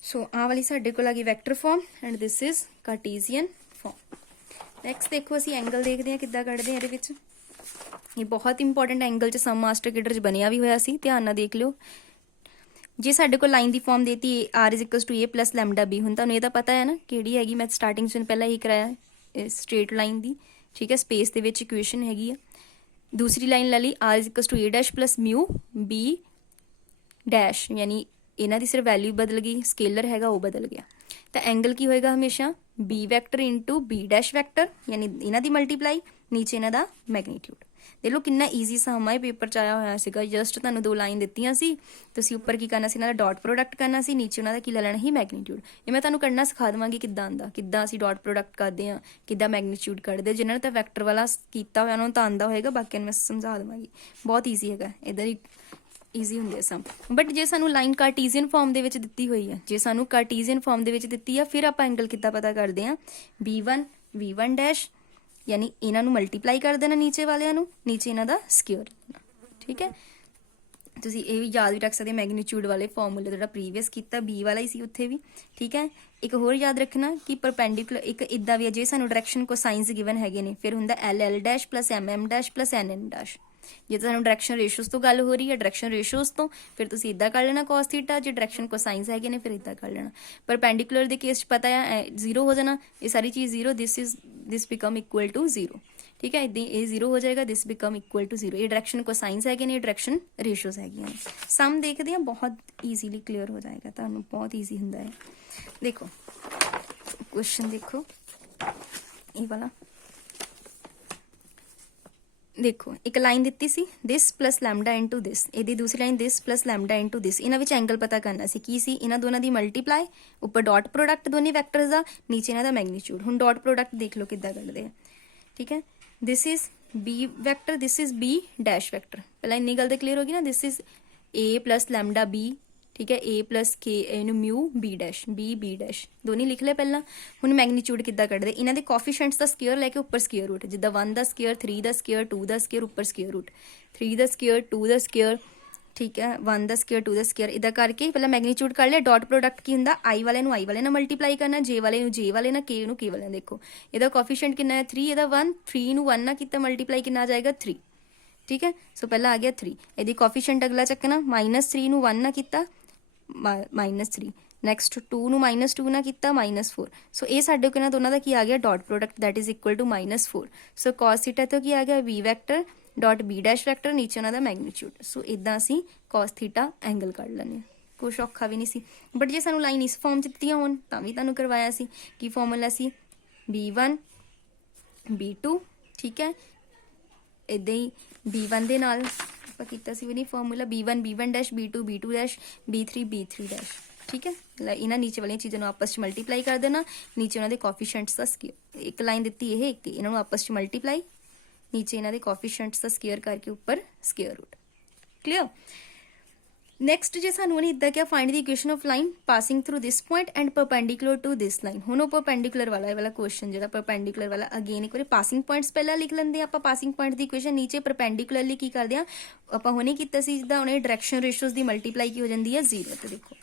सो आ वाली साडे कोल आ गई vector form and this is Cartesian form next देखो असी एंगल देखते हैं किद्दां कढदे इहदे विच ये बहुत इंपॉर्टेंट एंगल च सम मास्टर किडर च बनिया भी होया सी ध्यान नाल देख लिओ जे साडे कोल लाइन दी फॉर्म देती r is equals to a plus lambda b हुण तुहानूं ये तां पता है ना किहड़ी हैगी मैं स्टार्टिंग च पहला ही कराया स्ट्रेट लाइन दी ठीक है स्पेस ਦੇ ਵਿੱਚ ਇਕੁਏਸ਼ਨ ਹੈਗੀ ਆ दूसरी लाइन ला ली r is equal to a dash plus mu b dash यानी इन्हां दी सिर्फ वैल्यू बदल गई स्केलर हैगा वो बदल गया तो एंगल की होएगा हमेशा b vector into b dash vector यानी इन्हां दी मल्टीप्लाई नीचे इन्हां दा मैगनीट्यूड देख लो कितना ईजी सम है पेपर च आया होया सीगा जस्ट तुहानूं दो लाइन दित्तियां सी तुसीं उपर की करना सी इन्हां दा डॉट प्रोडक्ट करना सी नीचे उन्हां दा की ले लेना ही मैगनीट्यूड ये मैं तुहानूं करना सिखा देवांगी किद्दां आंदा किद्दां असीं डॉट प्रोडक्ट करदे हां किद्दां मैगनीट्यूड कढदे जिन्हां ने तां वैक्टर वाला कीता होया उन्हां नूं तां आंदा होएगा बाकियां नूं मैं समझा देवांगी बहुत ईजी हैगा इधर ही ईजी ਹੁੰਦੇ ਸਮ बट ਜੇ ਸਾਨੂੰ ਲਾਈਨ ਕਾਰਟੀਜ਼ੀਅਨ ਫਾਰਮ ਦੇ ਵਿੱਚ ਦਿੱਤੀ ਹੋਈ ਹੈ ਜੇ ਸਾਨੂੰ ਕਾਰਟੀਜ਼ੀਅਨ ਫਾਰਮ ਦੇ ਵਿੱਚ ਦਿੱਤੀ ਆ ਫਿਰ ਆਪਾਂ ਐਂਗਲ ਕਿੱਦਾਂ ਪਤਾ ਕਰਦੇ ਆ v1 v1 ਡੈਸ਼ यानी इन्हां नूं मल्टीप्लाई कर देना नीचे वालियां नूं नीचे इन्हां दा स्क्वेयर लेना ठीक है तुसीं ये भी याद भी रख सकते मैगनीट्यूड वाले फॉर्मूले जोड़ा प्रीवियस किया बी वाला ही सी उत्थे भी ठीक है एक होर याद रखना कि परपेंडिकुलर एक इदा भी है जे सानू डायरैक्शन को साइंस गिवन हैगे ने फिर हुंदा L L dash plus M M dash plus N N dash जे सानू डायरैक्शन रेशियोज तो गल हो रही है डायरैक्शन रेशियोज तो फिर तुसीं इदा कर लेना cos थीटा जे डायरैक्शन को साइंस हैगे ने फिर इदा कर लेना परपेंडिकुलर दे केस पता है जीरो हो जाना ये सारी चीज़ zero this become equal to zero ठीक है इदां ये जीरो हो जाएगा this become equal to zero ये डायरैक्शन को साइंस है ये डायरैक्शन रेशियोज है सम देखते हैं बहुत ईजीली क्लीयर हो जाएगा तुहानूं बहुत ईजी हुंदा है देखो क्वेश्चन देखो ये वाला देखो एक line the see this plus lambda into this यदि दूसरी line this plus lambda into this इन्हां विच एंगल पता करना सी की सी इन्हां दोनों दी मल्टीप्लाई ऊपर डॉट प्रोडक्ट दोनों वैक्टर्स दा नीचे इन्हां दा मैगनीट्यूड हुण डॉट प्रोडक्ट देख लो किद्दां कढदे आ ठीक है this is B vector this is B dash vector पहला इन्नी गल तो क्लीयर होगी ना this is A plus lambda B ठीक है ए प्लस के इनू mu B dash B dash दोनों लिख ले पहला हुण मैगनीट्यूड किद्दां कढदे इन्हां दे कोफिशिएंट्स दा स्क्वेयर लैके उपर स्क्वेयर रूट जिद्दां 1 दा स्क्वेयर 3 दा स्क्वेयर 2 दा स्क्वेयर उपर स्क्वेयर रूट 3 दा स्क्वेयर 2 दा स्क्वेयर ठीक है 1 दा स्क्वेयर 2 दा स्क्वेयर इदा करके पहला मैगनीट्यूड कर लिया डॉट प्रोडक्ट की हुंदा आई वाले ना मल्टीप्लाई करना जे वाले ना के वाले देखो इहदा कोफिशिएंट कितना है 3 इहदा 1 3 नूं 1 ना कीता मल्टीप्लाई कितना आ जाएगा 3 ठीक है सो पहला आ गया 3 इहदी कोफिशिएंट अगला चकना -3 नूं 1 ना कीता -3 नैक्सट 2 नूं -2 ना कीता -4 सो ये साडे कोल दोनों का की आ गया dot product that is equal to -4 so cos theta तो की आ गया v vector dot B dash vector नीचे उन्होंने मैगनीट्यूड सो इदा असी cos थीटा एंगल कढ लैंदे कुछ औखा भी नहीं सी बट जे सानू लाइन इस फॉर्म च दित्तियां होण तां भी तुहानूं करवाया सी कि फॉर्मूला सी b1 b2 ठीक है इदां ही b1 दे नाल आपां कीता सी भी नहीं formula b1 dash b2 dash b3 dash ठीक है इन्हां नीचे वाली चीज़ों आपस में मल्टीप्लाई कर देना नीचे उन्होंने कोफिशिएंट्स का स्क्वेयर एक लाइन दी है एक इन्हों आपस में मल्टीप्लाई नीचे इन्हों के कोफिशिएंट्स का स्क्वेयर करके ऊपर स्क्वेयर रूट क्लियर नैक्सट जे सानू इदा क्या find the equation of line passing through this point and perpendicular to this line हुण परपेंडिकुलर वाला क्वेश्चन जो परपेंडिकुलर वाला अगेन एक बार पासिंग पॉइंट्स पहला लिख लेंगे आप पासिंग पॉइंट की इक्वेशन नीचे परपेंडिकुलरली की करते हैं आप हुणे कीता सी जिद्दां हुणे डायरैक्शन रेशियोज की मल्टीप्लाई की हो जाती है 0 तो देखो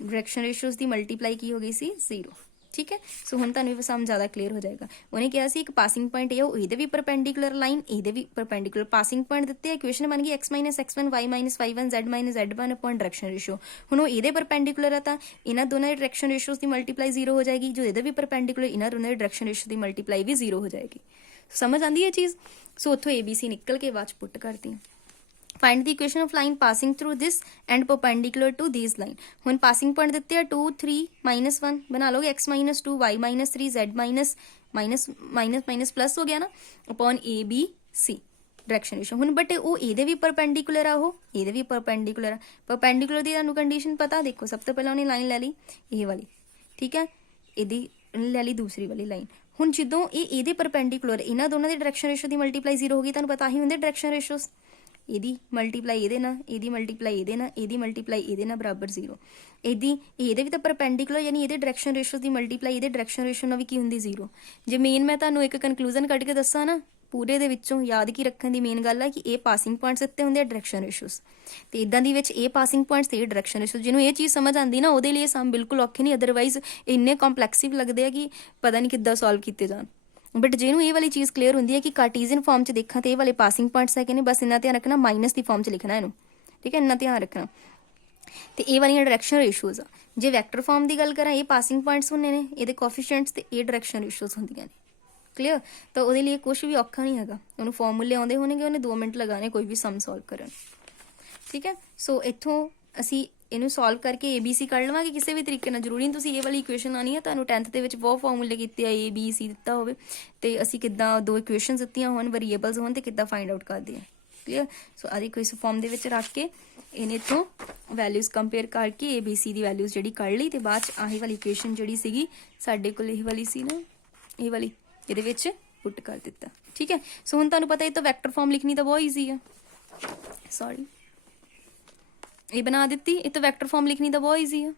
डायरैक्शन रेशियोज की मल्टीप्लाई की हो गई सी 0 ठीक है सो हुण तुहानूं सम ज़्यादा क्लीयर हो जाएगा उन्हें कहा सी एक पासिंग पॉइंट है ये भी परपेंडिकुलर लाइन ये भी परपेंडिकुलर पासिंग पॉइंट दिते इक्वेशन बन गई x minus x1 y minus y1 z minus z1 upon direction ratio हुण ये परपेंडिकुलर है तो इन्हां दोनों डायरैक्शन रेशियोज की मल्टीप्लाई 0 हो जाएगी जो ये भी परपेंडिकुलर इन्हां दोनों डायरैक्शन रेशियो की मल्टीप्लाई भी 0 हो जाएगी समझ आती है चीज़ सो उत्थों ABC निकल के बाद पुट करती हैं find the equation of line passing through this and perpendicular to this line हुण पासिंग पॉइंट दिते हैं 2 3 -1 बना लोगे x minus 2 y minus 3 z minus minus plus हो गया ना अपॉन ABC डायरैक्शन रेशियो हुण बट वो ये भी परपेंडिकुलर आ ये भी परपेंडिकुलर परपेंडिकुलर की तुहानूं कंडीशन पता देखो सब तो पहले उन्हें लाइन ले ली ये वाली ठीक है इहदी ले ली दूसरी वाली लाइन हुण जदों ये परपेंडिकुलर इन्हां दोनों की डायरैक्शन रेशियो की मल्टीप्लाई 0 होगी तुहानूं पता ही हुंदे डायरैक्शन रेशियोज ਇਹਦੀ ਮਲਟੀਪਲਾਈ ਇਹਦੇ ਨਾਲ ਇਹਦੀ ਮਲਟੀਪਲਾਈ ਇਹਦੇ ਨਾਲ ਇਹਦੀ ਮਲਟੀਪਲਾਈ ਇਹਦੇ ਨਾਲ ਬਰਾਬਰ 0 ਇਹਦੇ ਵੀ ਤਾਂ ਪਰਪੈਂਡੀਕੁਲਰ ਯਾਨੀ ਇਹਦੇ ਡਾਇਰੈਕਸ਼ਨ ਰੇਸ਼ੀਓ ਦੀ ਮਲਟੀਪਲਾਈ ਇਹਦੇ ਡਾਇਰੈਕਸ਼ਨ ਰੇਸ਼ੀਓ ਨਾਲ ਵੀ ਕੀ ਹੁੰਦੀ 0 ਜੇ ਮੇਨ ਮੈਂ ਤੁਹਾਨੂੰ ਇੱਕ ਕਨਕਲੂਜਨ ਕੱਢ ਕੇ ਦੱਸਾਂ ਨਾ ਪੂਰੇ ਦੇ ਵਿੱਚੋਂ ਯਾਦ ਕੀ ਰੱਖਣ ਦੀ ਮੇਨ ਗੱਲ ਹੈ ਕਿ ਇਹ ਪਾਸਿੰਗ ਪੁਆਇੰਟਸ ਦਿੱਤੇ ਹੁੰਦੇ ਆ ਡਾਇਰੈਕਸ਼ਨ ਰੇਸ਼ੀਓਸ ਤੇ ਇਦਾਂ ਦੀ ਵਿੱਚ ਇਹ ਪਾਸਿੰਗ ਪੁਆਇੰਟਸ ਤੇ ਇਹ ਡਾਇਰੈਕਸ਼ਨ ਰੇਸ਼ੀਓ ਜਿਹਨੂੰ ਇਹ ਚੀਜ਼ ਸਮਝ ਆਉਂਦੀ ਨਾ ਉਹਦੇ ਲਈ ਇਹ ਸਮ ਬਿਲਕੁਲ ਔਖੇ ਨਹੀਂ ਅਦਰਵਾਈਜ਼ ਇੰਨੇ ਕੰਪਲੈਕਸਿਵ ਲੱਗਦੇ ਆ ਕਿ ਪਤਾ ਨਹੀਂ ਕਿੱਦਾਂ ਸੋਲਵ ਕੀਤੇ ਜਾਣ बट जिन्हों ये वाली चीज़ क्लीयर होंगी है कि कार्टीजियन फॉर्म च देखा तो ये वाले पासिंग पॉइंट्स है बस इन्ना ध्यान रखना माइनस की फॉर्म च लिखना इनू ठीक है इन्ना ध्यान रखना तो ये वाली डायरैक्शन रेशियोज आ जे वैक्टर फॉर्म की गल करा ये पासिंग पॉइंट्स होंगे ने ये कोफिशिएंट्स ते ये डायरैक्शन रेशियोज होंदियां ने ਕਲੀਅਰ। ਤਾਂ ਉਹਦੇ ਲਈ ਕੁਝ ਵੀ ਔਖਾ ਨਹੀਂ ਹੈਗਾ, ਉਹਨੂੰ ਫਾਰਮੂਲੇ ਆਉਂਦੇ ਹੋਣਗੇ, ਉਹਨੇ 2 ਮਿੰਟ ਲਗਾਣੇ ਕੋਈ ਵੀ ਸਮ ਸੋਲਵ ਕਰਨ। ਠੀਕ ਹੈ, ਸੋ ਇੱਥੋਂ ਅਸੀਂ ਇਹਨੂੰ ਸੋਲਵ ਕਰਕੇ ABC ਕੱਢ ਲਵਾਂਗੇ ਕਿਸੇ ਵੀ ਤਰੀਕੇ ਨਾਲ। ਜ਼ਰੂਰੀ ਨਹੀਂ ਤੁਸੀਂ ਇਹ ਵਾਲੀ ਇਕੁਏਸ਼ਨ ਆਉਣੀ ਹੈ, ਤੁਹਾਨੂੰ 10th ਦੇ ਵਿੱਚ ਬਹੁਤ ਫਾਰਮੂਲੇ ਕੀਤੇ ਆ, ABC ਦਿੱਤਾ ਹੋਵੇ ਤੇ ਅਸੀਂ ਕਿੱਦਾਂ 2 ਇਕੁਏਸ਼ਨ ਦਿੱਤੀਆਂ ਹੋਣ, ਵੇਰੀਏਬਲਸ ਹੋਣ ਤੇ ਕਿੱਦਾਂ ਫਾਈਂਡ ਆਊਟ ਕਰਦੇ ਆ। ਕਲੀਅਰ। ਸੋ ਆਦੀ ਕੋਈ ਫਾਰਮ ਦੇ ਵਿੱਚ ਰੱਖ ਕੇ ਇਹਨੇ ਤੋਂ ਵੈਲਿਊਜ਼ ਕੰਪੇਅਰ ਕਰਕੇ ABC ਦੀ ਵੈਲਿਊਜ਼ ਜਿਹੜੀ ਕੱਢ ਲਈ ਤੇ ਬਾਅਦ ਚ ਆਹੀ ਵਾਲੀ ਇਕੁਏਸ਼ਨ ਜਿਹੜੀ ਸੀਗੀ ਸਾਡੇ ਕੋਲ ਇਹ ਵਾਲੀ ਸੀ ਨਾ, ਇਹ ਵਾਲੀ ਇਹਦੇ ਵਿੱਚ ਪੁੱਟ ਕਰ ਦਿੱਤਾ। ਠੀਕ ਹੈ, ਸੋ ਹੁਣ ਤੁਹਾਨੂੰ ਪਤਾ ਇਹ ਤਾਂ ਵੈਕਟਰ ਫਾਰਮ ਲਿਖਣੀ ਤਾਂ ਬਹੁਤ ਈਜ਼ੀ ਆ। ਸੌਰੀ, ਇਹ ਬਣਾ ਦਿੱਤੀ, ਇਹ ਤਾਂ ਵੈਕਟਰ ਫਾਰਮ ਲਿਖਣੀ ਤਾਂ ਬਹੁਤ ਈਜ਼ੀ ਆ।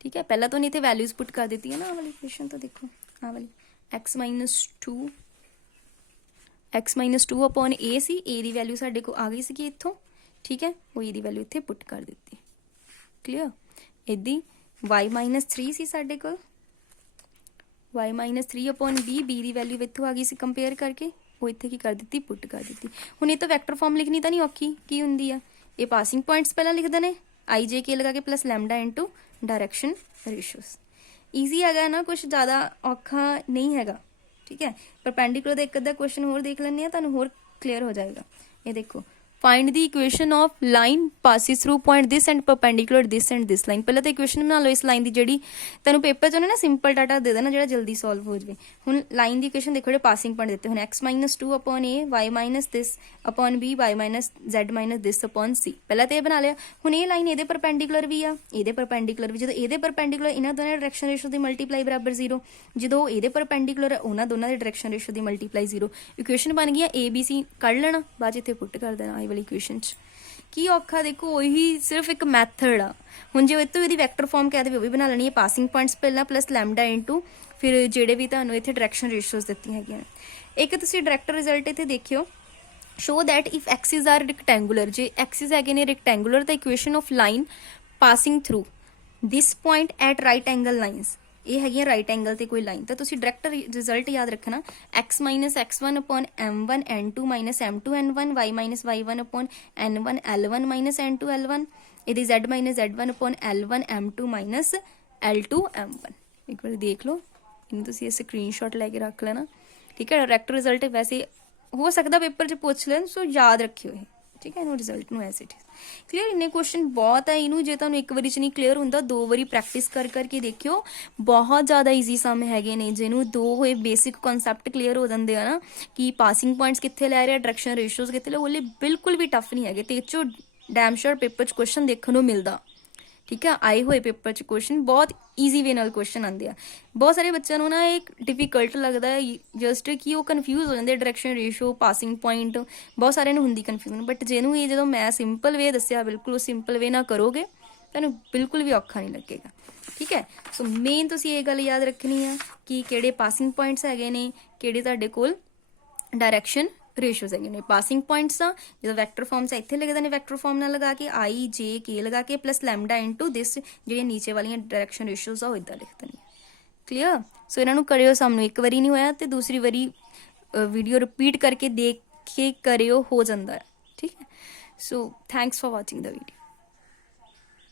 ਠੀਕ ਹੈ, ਪਹਿਲਾਂ ਤੋਂ ਨਹੀਂ ਇੱਥੇ ਵੈਲਿਊਜ਼ ਪੁੱਟ ਕਰ ਦਿੱਤੀ ਹੈ ਨਾ, ਆਹ ਵਾਲੀ ਇਕੁਏਸ਼ਨ ਤਾਂ ਦੇਖੋ, ਆਹ ਵਾਲੀ x - 2 upon a C, a the value ਸਾਡੇ ਕੋਲ ਆ ਗਈ ਸੀਗੀ ਇੱਥੋਂ। ਠੀਕ ਹੈ, ਉਹ e ਦੀ ਵੈਲਿਊ ਇੱਥੇ ਪੁੱਟ ਕਰ ਦਿੱਤੀ। ਕਲੀਅਰ। ਇੱਦਾਂ y - 3 ਸੀ ਸਾਡੇ ਕੋਲ, y - 3 ਅਪੋਨ b, b ਦੀ ਵੈਲਿਊ ਇੱਥੋਂ ਆ ਗਈ ਸੀ ਕੰਪੇਅਰ ਕਰਕੇ, ਉਹ ਇੱਥੇ ਕੀ ਕਰ ਦਿੱਤੀ, ਪੁੱਟ ਕਰ ਦਿੱਤੀ। ਹੁਣ ਇਹ ਤਾਂ ਵੈਕਟਰ ਫਾਰਮ ਲਿਖਣੀ ਤਾਂ ਨਹੀਂ ਔਖੀ, ਕੀ ਹੁੰਦੀ ਆ, ਇਹ ਪਾਸਿੰਗ ਪੁਆਇੰਟਸ ਪਹਿਲਾਂ ਲਿਖਦੇ ਨੇ IJK ਲਗਾ ਕੇ plus lambda into direction ratios. Easy ਹੈਗਾ ਨਾ, ਕੁਝ ਜ਼ਿਆਦਾ ਔਖਾ ਨਹੀਂ ਹੈਗਾ। ਠੀਕ ਹੈ, ਪਰਪੈਂਡੀਕੂਲਰ ਦਾ ਇੱਕ ਅੱਧਾ ਕੁਐਸਚਨ ਹੋਰ ਦੇਖ ਲੈਂਦੇ ਆ, ਤੁਹਾਨੂੰ ਹੋਰ ਕਲੀਅਰ ਹੋ ਜਾਏਗਾ। ਇਹ ਦੇਖੋ, find the equation of line passes through point this and perpendicular this and this line। ਪਹਿਲਾਂ ਤਾਂ ਇਕੁਏਸ਼ਨ ਬਣਾ ਲਓ ਇਸ ਲਾਈਨ ਦੀ, ਜਿਹੜੀ ਤੁਹਾਨੂੰ ਪੇਪਰ 'ਚ ਉਹਨੇ ਨਾ ਸਿੰਪਲ ਡਾਟਾ ਦੇ ਦੇਣਾ ਜਿਹੜਾ ਜਲਦੀ ਸੋਲਵ ਹੋ ਜਾਵੇ। ਹੁਣ ਲਾਈਨ ਦੀ ਇਕੁਏਸ਼ਨ ਦੇਖੋ, ਜਿਹੜੇ ਪਾਸਿੰਗ ਪੁਆਇੰਟ ਦਿੱਤੇ ਹੁਣ x - 2 upon a, y - this upon b, y - z - this upon c। ਪਹਿਲਾਂ ਤਾਂ ਇਹ ਬਣਾ ਲਿਆ। ਹੁਣ ਇਹ ਲਾਈਨ ਇਹਦੇ ਪਰਪੈਂਡੀਕੂਲਰ ਵੀ ਆ, ਇਹਦੇ ਪਰਪੈਂਡੀਕੂਲਰ ਵੀ। ਜਦੋਂ ਇਹਦੇ ਪਰਪੈਂਡੀਕੂਲਰ ਇਹਨਾਂ ਦੋਨਾਂ ਡਾਇਰੈਕਸ਼ਨ ਰੇਸ਼ੋ ਦੀ ਮਲਟੀਪਲਾਈ ਬਰਾਬਰ 0, ਜਦੋਂ ਇਹਦੇ ਪਰਪੈਂਡੀਕੂਲਰ ਉਹਨਾਂ ਦੋਨਾਂ ਦੇ ਡਾਇਰੈਕਸ਼ਨ ਰੇਸ਼ੋ ਦੀ ਮਲਟੀਪਲਾਈ 0। ਇਕੁਏਸ਼ਨ ਬਣ ਗਈ ABC, ਕੱਢ ਲੈਣਾ, ਬਾਅਦ 'ਚ ਇੱਥੇ ਪੁੱਟ ਕਰ ਦੇਣਾ ਆਈ ਵਾਲੀ ਇਕੁਏਸ਼ਨ 'ਚ। ਕੀ ਔਖਾ, ਦੇਖੋ ਉਹੀ ਸਿਰਫ ਇੱਕ ਮੈਥਡ ਆ। ਹੁਣ ਜੇ ਇੱਥੋਂ ਇਹਦੀ ਵੈਕਟਰ ਫਾਰਮ ਕਹਿ ਦੇਵੇ ਉਹ ਵੀ ਬਣਾ ਲੈਣੀ ਹੈ, ਪਾਸਿੰਗ ਪੁਆਇੰਟਸ ਪਹਿਲਾਂ ਪਲੱਸ ਲੈਮਡਾ ਇਨਟੂ ਫਿਰ ਜਿਹੜੇ ਵੀ ਤੁਹਾਨੂੰ ਇੱਥੇ ਡਾਇਰੈਕਸ਼ਨ ਰੇਸ਼ੀਓਜ਼ ਦਿੱਤੀਆਂ ਹੈਗੀਆਂ। ਇੱਕ ਤੁਸੀਂ ਡਾਇਰੈਕਟ ਰਿਜ਼ਲਟ ਇੱਥੇ ਦੇਖਿਓ, show that if axes are rectangular, ਜੇ axes ਹੈਗੇ ਨੇ rectangular, the equation of line passing through this point at right angle lines, ਇਹ ਹੈਗੀਆਂ ਰਾਈਟ ਐਂਗਲ ਤੇ ਕੋਈ ਲਾਈਨ, ਤਾਂ ਤੁਸੀਂ ਡਾਇਰੈਕਟ ਰਿਜ਼ਲਟ ਯਾਦ ਰੱਖਣਾ, x - x1 upon m1 n2 - m2 n1, y - y1 upon n1 l1 - n2 l1, ਇਹਦੀ z - z1 upon l1 m2 - l2 m1। ਇੱਕ ਵਾਰ ਦੇਖ ਲਓ, ਇਹਨੂੰ ਤੁਸੀਂ ਇਹ ਸਕਰੀਨਸ਼ਾਟ ਲੈ ਕੇ ਰੱਖ ਲੈਣਾ। ਠੀਕ ਹੈ, ਡਾਇਰੈਕਟ ਰਿਜ਼ਲਟ ਵੈਸੇ ਹੋ ਸਕਦਾ ਪੇਪਰ 'ਚ ਪੁੱਛ ਲੈਣ, ਸੋ ਯਾਦ ਰੱਖਿਓ ਇਹ। ਠੀਕ ਹੈ, ਇਹਨੂੰ ਰਿਜ਼ਲਟ ਨੂੰ ਐਸ ਇਟ ਇਜ਼। ਕਲੀਅਰ, ਇੰਨੇ ਕੁਐਸਚਨ ਬਹੁਤ ਹੈ। ਇਹਨੂੰ ਜੇ ਤੁਹਾਨੂੰ ਇੱਕ ਵਾਰੀ 'ਚ ਨਹੀਂ ਕਲੀਅਰ ਹੁੰਦਾ, 2 ਵਾਰੀ ਪ੍ਰੈਕਟਿਸ ਕਰ ਕਰਕੇ ਦੇਖਿਓ, ਬਹੁਤ ਜ਼ਿਆਦਾ ਈਜ਼ੀ ਸਮ ਹੈਗੇ ਨੇ। ਜਿਹਨੂੰ 2 ਹੋਏ ਬੇਸਿਕ ਕਨਸੈਪਟ ਕਲੀਅਰ ਹੋ ਜਾਂਦੇ ਆ ਨਾ, ਕਿ ਪਾਸਿੰਗ ਪੁਆਇੰਟਸ ਕਿੱਥੇ ਲੈ ਰਿਹਾ, ਡਾਇਰੈਕਸ਼ਨ ਰੇਸ਼ੀਓਜ਼ ਕਿੱਥੇ ਲੈ, ਉਹ ਲਈ ਬਿਲਕੁਲ ਵੀ ਟਫ ਨਹੀਂ ਹੈਗੇ ਤੇ ਇਹ 'ਚੋਂ ਡੈਮ ਸ਼ੋਰ ਪੇਪਰ 'ਚ ਕੁਐਸਚਨ ਦੇਖਣ ਨੂੰ ਮਿਲਦਾ। ਠੀਕ ਹੈ, ਆਏ ਹੋਏ ਪੇਪਰ 'ਚ ਕੁਐਸਚਨ ਬਹੁਤ ਈਜ਼ੀ ਵੇ ਨਾਲ ਕੁਐਸਚਨ ਆਉਂਦੇ ਆ। ਬਹੁਤ ਸਾਰੇ ਬੱਚਿਆਂ ਨੂੰ ਨਾ ਇਹ ਡਿਫਿਕਲਟ ਲੱਗਦਾ ਹੈ ਜਸਟ ਕਿ ਉਹ ਕਨਫਿਊਜ਼ ਹੋ ਜਾਂਦੇ, ਡਾਇਰੈਕਸ਼ਨ ਰੇਸ਼ੀਓ, ਪਾਸਿੰਗ ਪੁਆਇੰਟ, ਬਹੁਤ ਸਾਰਿਆਂ ਨੂੰ ਹੁੰਦੀ ਕਨਫਿਊਜ਼ਨ। ਬਟ ਜਿਹਨੂੰ ਇਹ ਜਦੋਂ ਮੈਂ ਸਿੰਪਲ ਵੇ ਦੱਸਿਆ, ਬਿਲਕੁਲ ਸਿੰਪਲ ਵੇ ਨਾਲ ਕਰੋਗੇ ਤੁਹਾਨੂੰ ਬਿਲਕੁਲ ਵੀ ਔਖਾ ਨਹੀਂ ਲੱਗੇਗਾ। ਠੀਕ ਹੈ, ਸੋ ਮੇਨ ਤੁਸੀਂ ਇਹ ਗੱਲ ਯਾਦ ਰੱਖਣੀ ਆ ਕਿ ਕਿਹੜੇ ਪਾਸਿੰਗ ਪੁਆਇੰਟਸ ਹੈਗੇ ਨੇ, ਕਿਹੜੇ ਤੁਹਾਡੇ ਕੋਲ ਡਾਇਰੈਕਸ਼ਨ ਰੇਸ਼ੀਓਜ਼ ਹੈਗੇ ਨੇ। ਪਾਸਿੰਗ ਪੁਆਇੰਟਸ ਆ ਜਦੋਂ ਵੈਕਟਰ ਫਾਰਮ 'ਚ ਇੱਥੇ ਲਿਖਦੇ ਨੇ, ਵੈਕਟਰ ਫਾਰਮ ਨਾਲ ਲਗਾ ਕੇ IJK ਲਗਾ ਕੇ ਪਲੱਸ ਲੈਮਡਾ ਇਨਟੂ ਦਿਸ, ਜਿਹੜੀਆਂ ਨੀਚੇ ਵਾਲੀਆਂ ਡਾਇਰੈਕਸ਼ਨ ਰੇਸ਼ੀਓਜ਼ ਆ ਉਹ ਇਦਾਂ ਲਿਖ ਦੇਣੀਆਂ। ਕਲੀਅਰ, ਸੋ ਇਹਨਾਂ ਨੂੰ ਕਰਿਓ, ਸਾਹਮਣੇ ਇੱਕ ਵਾਰੀ ਨਹੀਂ ਹੋਇਆ ਤੇ ਦੂਸਰੀ ਵਾਰੀ ਵੀਡੀਓ ਰਿਪੀਟ ਕਰਕੇ ਦੇਖ ਕੇ ਕਰਿਓ, ਹੋ ਜਾਂਦਾ ਹੈ। ਠੀਕ ਹੈ, so thanks for watching the video.